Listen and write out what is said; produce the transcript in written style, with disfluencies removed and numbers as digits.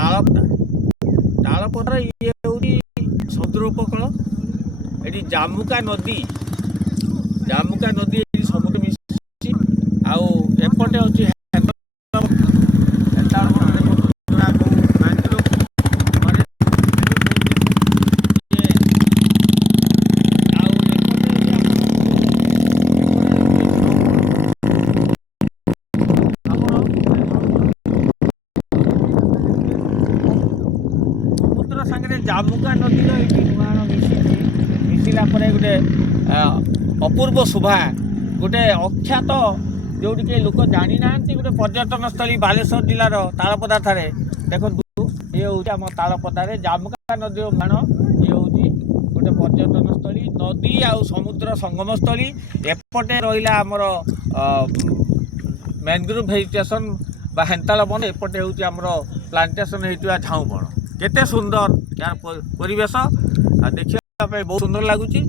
ତାଳପଦା ତାଳପଦାର ଇଏ ହେଉଛି ସମୁଦ୍ର ଉପକୂଳ। ଏଠି ଜାମୁକା ନଦୀ ଏଠି ସମୁଦ୍ର ମିଶିଛି। ଆଉ ଏପଟେ ହେଉଛି ସମୁଦ୍ର ସାଙ୍ଗରେ ଜାମୁକା ନଦୀର ଏଠି ମୁହାଣ ମିଶିଲା ପରେ ଗୋଟେ ଅପୂର୍ବ ଶୋଭା, ଗୋଟେ ଅଖ୍ୟାତ ଯେଉଁଠିକି ଲୋକ ଜାଣିନାହାନ୍ତି ଗୋଟେ ପର୍ଯ୍ୟଟନସ୍ଥଳୀ ବାଲେଶ୍ୱର ଜିଲ୍ଲାର ତାଳପଦା ଠାରେ। ଦେଖନ୍ତୁ ଇଏ ହେଉଛି ଆମ ତାଳପଦାରେ ଜାମୁକା ନଦୀର ମୁହାଣ। ଇଏ ହେଉଛି ଗୋଟେ ପର୍ଯ୍ୟଟନସ୍ଥଳୀ, ନଦୀ ଆଉ ସମୁଦ୍ର ସଙ୍ଗମସ୍ଥଳୀ। ଏପଟେ ରହିଲା ଆମର ମ୍ୟାନଗ୍ରୋଭ୍ ଭେଜିଟେସନ୍ ବା ହେନ୍ତାଳ ବନ, ଏପଟେ ହେଉଛି ଆମର ପ୍ଲାଣ୍ଟେସନ୍ ହେଇଥିବା ଝାଉଁ ବଣ। କେତେ ସୁନ୍ଦର ଏହାର ପରିବେଶ, ଦେଖିବା ପାଇଁ ବହୁତ ସୁନ୍ଦର ଲାଗୁଛି।